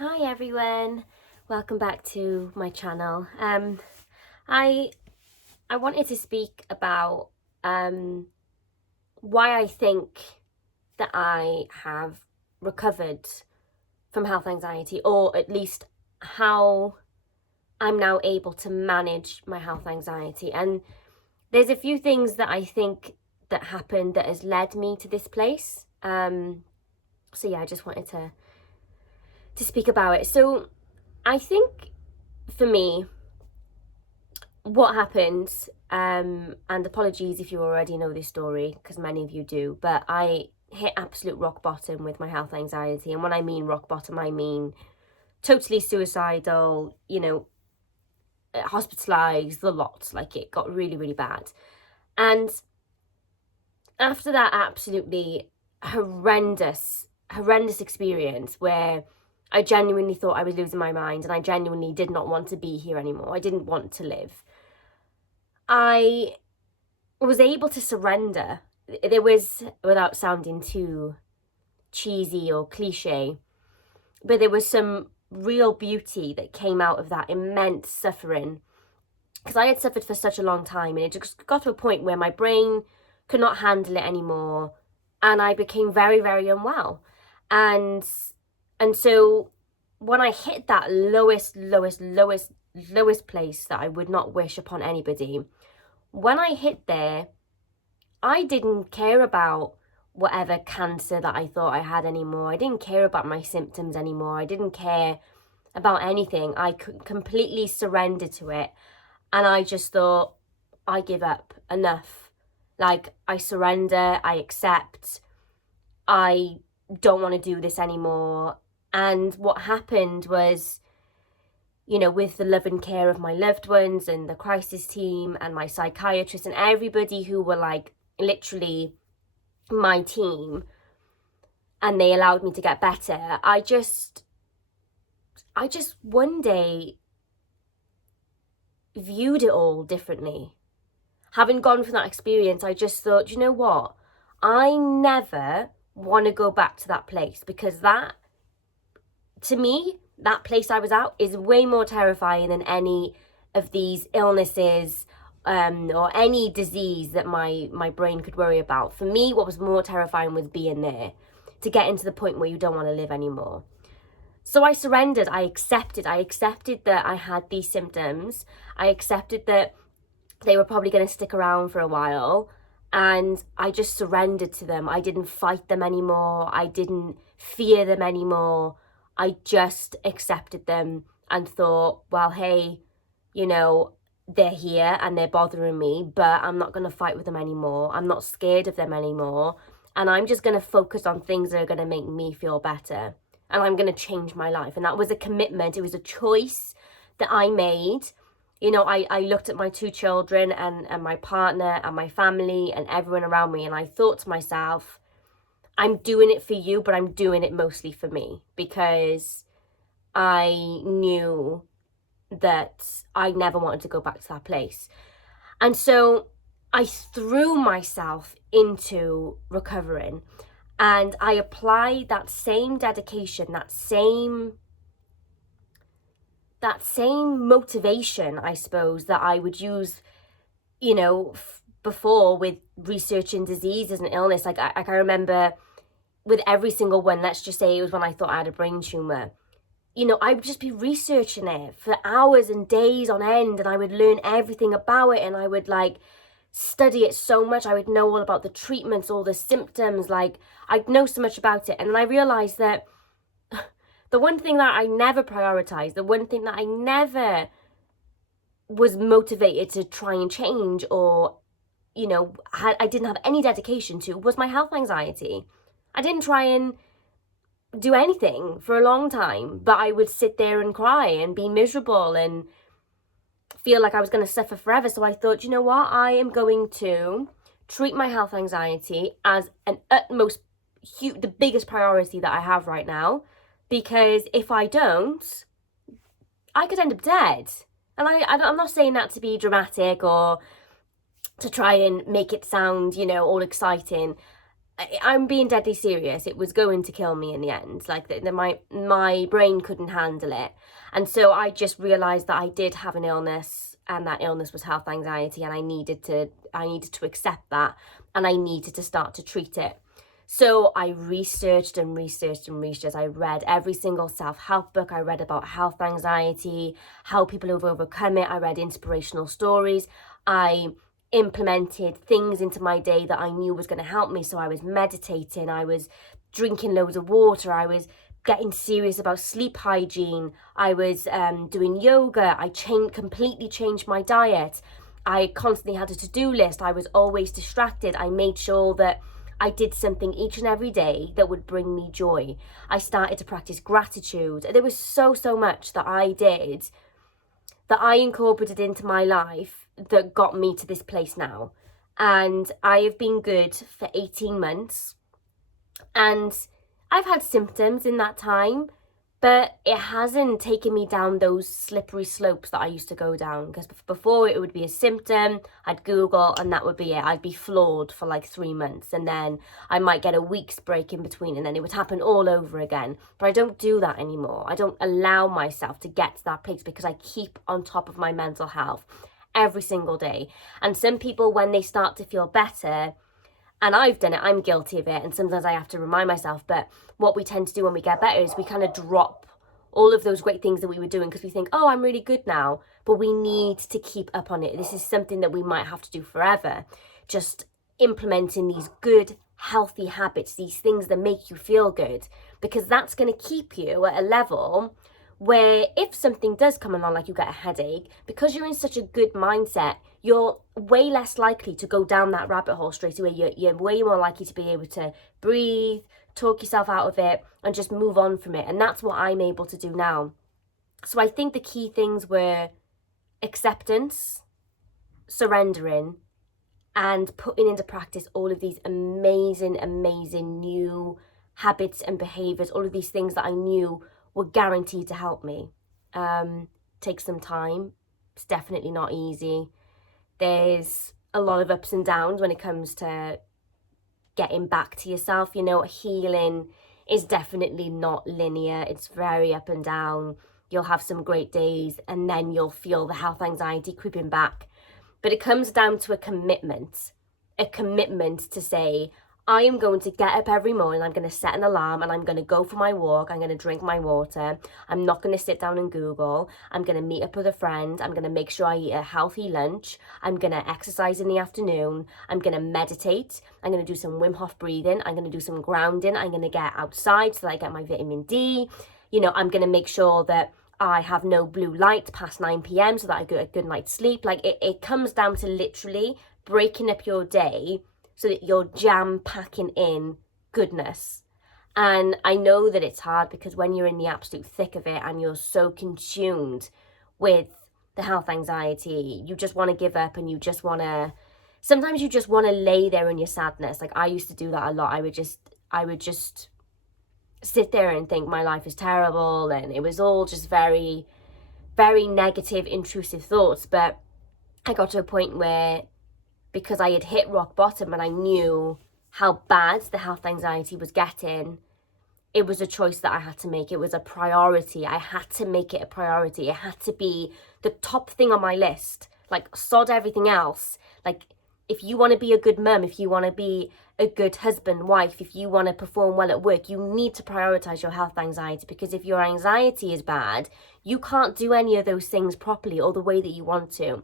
Hi everyone, welcome back to my channel. I wanted to speak about why I think that I have recovered from health anxiety, or at least how I'm now able to manage my health anxiety. And there's a few things that I think that happened that has led me to this place. So yeah, I just wanted to speak about it. So I think for me, what happened, and apologies if you already know this story, because many of you do, but I hit absolute rock bottom with my health anxiety. And when I mean rock bottom, I mean totally suicidal, hospitalized, the lot. Like, it got really, really bad. And after that absolutely horrendous experience where I genuinely thought I was losing my mind and I genuinely did not want to be here anymore, I didn't want to live, I was able to surrender. There was, without sounding too cheesy or cliche, but there was some real beauty that came out of that immense suffering. Because I had suffered for such a long time, and it just got to a point where my brain could not handle it anymore, and I became very, very unwell. And so when I hit that lowest place that I would not wish upon anybody, when I hit there, I didn't care about whatever cancer that I thought I had anymore. I didn't care about my symptoms anymore. I didn't care about anything. I completely surrendered to it. And I just thought, I give up. Enough. Like, I surrender. I accept. I don't want to do this anymore. And what happened was, with the love and care of my loved ones and the crisis team and my psychiatrist and everybody who were like literally my team, and they allowed me to get better, I just one day viewed it all differently. Having gone through that experience, I just thought, you know what? I never want to go back to that place, because that, to me, that place I was at is way more terrifying than any of these illnesses or any disease that my brain could worry about. For me, what was more terrifying was being there, to get into the point where you don't want to live anymore. So I surrendered. I accepted that I had these symptoms. I accepted that they were probably going to stick around for a while, and I just surrendered to them. I didn't fight them anymore. I didn't fear them anymore. I just accepted them and thought, well, hey, they're here and they're bothering me, but I'm not going to fight with them anymore. I'm not scared of them anymore. And I'm just going to focus on things that are going to make me feel better. And I'm going to change my life. And that was a commitment. It was a choice that I made. I looked at my 2 children and my partner and my family and everyone around me, and I thought to myself, I'm doing it for you, but I'm doing it mostly for me, because I knew that I never wanted to go back to that place. And so I threw myself into recovering, and I applied that same dedication, that same motivation, I suppose, that I would use, before with researching diseases and illness. Like I remember with every single one, let's just say it was when I thought I had a brain tumor, I would just be researching it for hours and days on end, and I would learn everything about it, and I would study it so much. I would know all about the treatments, all the symptoms, I'd know so much about it. And then I realized that the one thing that I never prioritized, the one thing that I never was motivated to try and change, or, I didn't have any dedication to, was my health anxiety. I didn't try and do anything for a long time, but I would sit there and cry and be miserable and feel like I was going to suffer forever. So I thought, you know what? I am going to treat my health anxiety as an utmost, the biggest priority that I have right now. Because if I don't, I could end up dead. And I'm not saying that to be dramatic or to try and make it sound, all exciting. I'm being deadly serious. It was going to kill me in the end. Like my brain couldn't handle it. And so I just realized that I did have an illness, and that illness was health anxiety, and I needed to accept that, and I needed to start to treat it. So I researched and researched and researched. I read every single self-help book. I read about health anxiety, how people have overcome it. I read inspirational stories. I implemented things into my day that I knew was going to help me. So I was meditating, I was drinking loads of water, I was getting serious about sleep hygiene, I was doing yoga, I completely changed my diet, I constantly had a to-do list, I was always distracted, I made sure that I did something each and every day that would bring me joy. I started to practice gratitude. There was so much that I did that I incorporated into my life that got me to this place now. And I have been good for 18 months. And I've had symptoms in that time, but it hasn't taken me down those slippery slopes that I used to go down. Because before, it would be a symptom, I'd Google, and that would be it. I'd be flawed for like 3 months, and then I might get a week's break in between, and then it would happen all over again. But I don't do that anymore. I don't allow myself to get to that place, because I keep on top of my mental health every single day. And some people, when they start to feel better, and I've done it, I'm guilty of it, and sometimes I have to remind myself, but what we tend to do when we get better is we kind of drop all of those great things that we were doing, because we think, oh, I'm really good now, but we need to keep up on it. This is something that we might have to do forever. Just implementing these good, healthy habits, these things that make you feel good, because that's going to keep you at a level where if something does come along, like you get a headache, because you're in such a good mindset, you're way less likely to go down that rabbit hole straight away. You're way more likely to be able to breathe, talk yourself out of it, and just move on from it. And that's what I'm able to do now. So I think the key things were acceptance, surrendering, and putting into practice all of these amazing new habits and behaviors, all of these things that I knew were guaranteed to help me. Take some time. It's definitely not easy. There's a lot of ups and downs when it comes to getting back to yourself. You know, healing is definitely not linear. It's very up and down. You'll have some great days, and then you'll feel the health anxiety creeping back. But it comes down to a commitment to say, I am going to get up every morning, I'm going to set an alarm, and I'm going to go for my walk, I'm going to drink my water, I'm not going to sit down and Google, I'm going to meet up with a friend, I'm going to make sure I eat a healthy lunch, I'm going to exercise in the afternoon, I'm going to meditate, I'm going to do some Wim Hof breathing, I'm going to do some grounding, I'm going to get outside so that I get my vitamin D, you know, I'm going to make sure that I have no blue light past 9 p.m. so that I get a good night's sleep. Like it comes down to literally breaking up your day so that you're jam-packing in goodness. And I know that it's hard, because when you're in the absolute thick of it and you're so consumed with the health anxiety, you just want to give up, and sometimes you just want to lay there in your sadness. Like I used to do that a lot. I would just sit there and think my life is terrible, and it was all just very, very negative, intrusive thoughts. But I got to a point where, because I had hit rock bottom and I knew how bad the health anxiety was getting, it was a choice that I had to make. It was a priority. I had to make it a priority. It had to be the top thing on my list. Like, sod everything else. Like, if you want to be a good mum, if you want to be a good husband, wife, if you want to perform well at work, you need to prioritize your health anxiety, because if your anxiety is bad, you can't do any of those things properly or the way that you want to.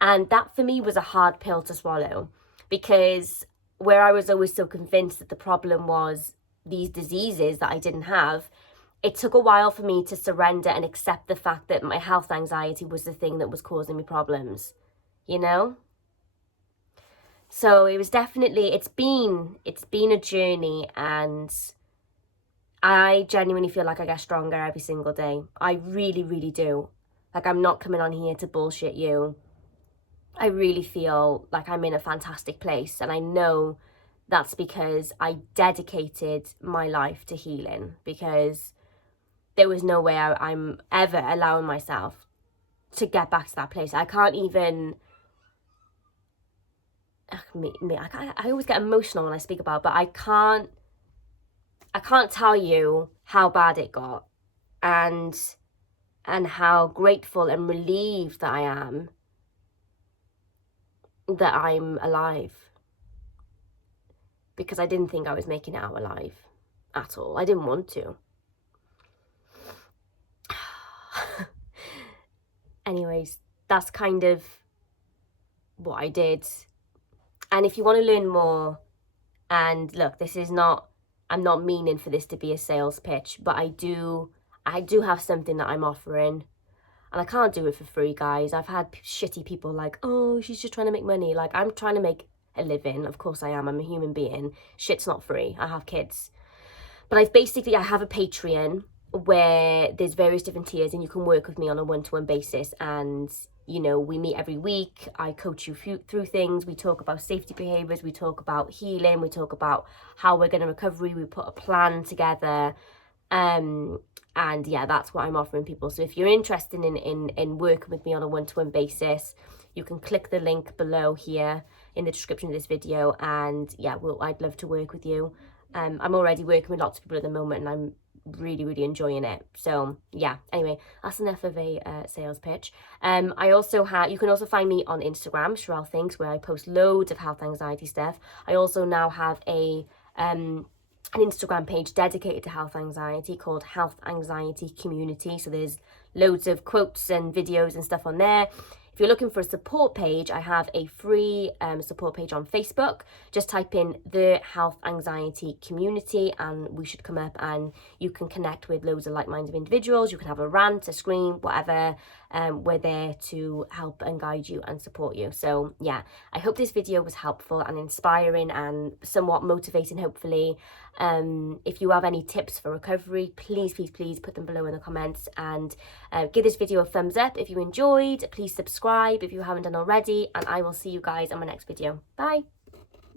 And that for me was a hard pill to swallow, because where I was always so convinced that the problem was these diseases that I didn't have, it took a while for me to surrender and accept the fact that my health anxiety was the thing that was causing me problems, you know? So it was definitely, it's been a journey, and I genuinely feel like I get stronger every single day. I really, really do. Like, I'm not coming on here to bullshit you. I really feel like I'm in a fantastic place, and I know that's because I dedicated my life to healing, because there was no way I'm ever allowing myself to get back to that place. I can't even I always get emotional when I speak about it, but I can't tell you how bad it got, and how grateful and relieved that I am that I'm alive, because I didn't think I was making it out alive at all. I didn't want to. Anyways, that's kind of what I did. And if you want to learn more, and look, I'm not meaning for this to be a sales pitch, but I do have something that I'm offering, and I can't do it for free, guys. I've had shitty people like, oh, she's just trying to make money. Like, I'm trying to make a living. Of course I am. I'm a human being. Shit's not free. I have kids. But I have a Patreon where there's various different tiers, and you can work with me on a one-to-one basis. And, you know, we meet every week. I coach you through things. We talk about safety behaviors. We talk about healing. We talk about how we're going to recovery. We put a plan together. And yeah, that's what I'm offering people. So if you're interested in working with me on a one-to-one basis, you can click the link below here in the description of this video. And yeah, I'd love to work with you. I'm already working with lots of people at the moment, and I'm really, really enjoying it. So yeah, anyway, that's enough of a sales pitch. You can also find me on Instagram, Sherelle Thinks, where I post loads of health anxiety stuff. I also now have an Instagram page dedicated to health anxiety called Health Anxiety Community. So there's loads of quotes and videos and stuff on there. If you're looking for a support page, I have a free support page on Facebook. Just type in the Health Anxiety Community and we should come up, and you can connect with loads of like-minded individuals. You can have a rant, a scream, whatever. We're there to help and guide you and support you. So yeah, I hope this video was helpful and inspiring and somewhat motivating, hopefully. If you have any tips for recovery, please put them below in the comments, and give this video a thumbs up if you enjoyed. Please subscribe if you haven't done already, and I will see you guys on my next video. Bye.